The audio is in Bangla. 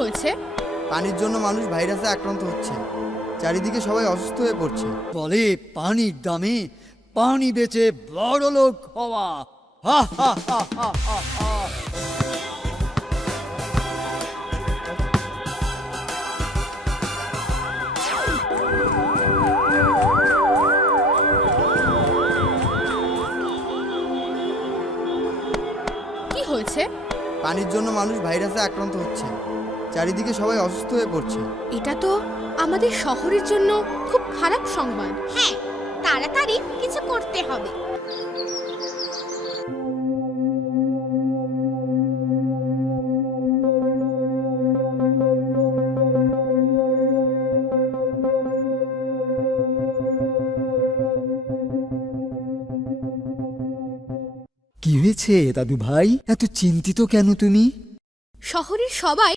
হয়েছে? পানির জন্য মানুষ ভাইরাসে আক্রান্ত হচ্ছে, চারিদিকে সবাই অসুস্থ হয়ে পড়ছে। বলে পানির দামে পানি বেচে বড়লোক হওয়া। হা হা হা হা হা হা। কি হয়েছে? পানির জন্য মানুষ ভাইরাসে আক্রান্ত হচ্ছে, চারিদিকে সবাই অসুস্থ হয়ে পড়ছে। এটা তো আমাদের শহরের জন্য খুব খারাপ সংবাদ। হ্যাঁ, তাড়াতাড়ি কিছু করতে হবে। কি হয়েছে দাদু ভাই, এত চিন্তিত কেন তুমি? শহরের সবাই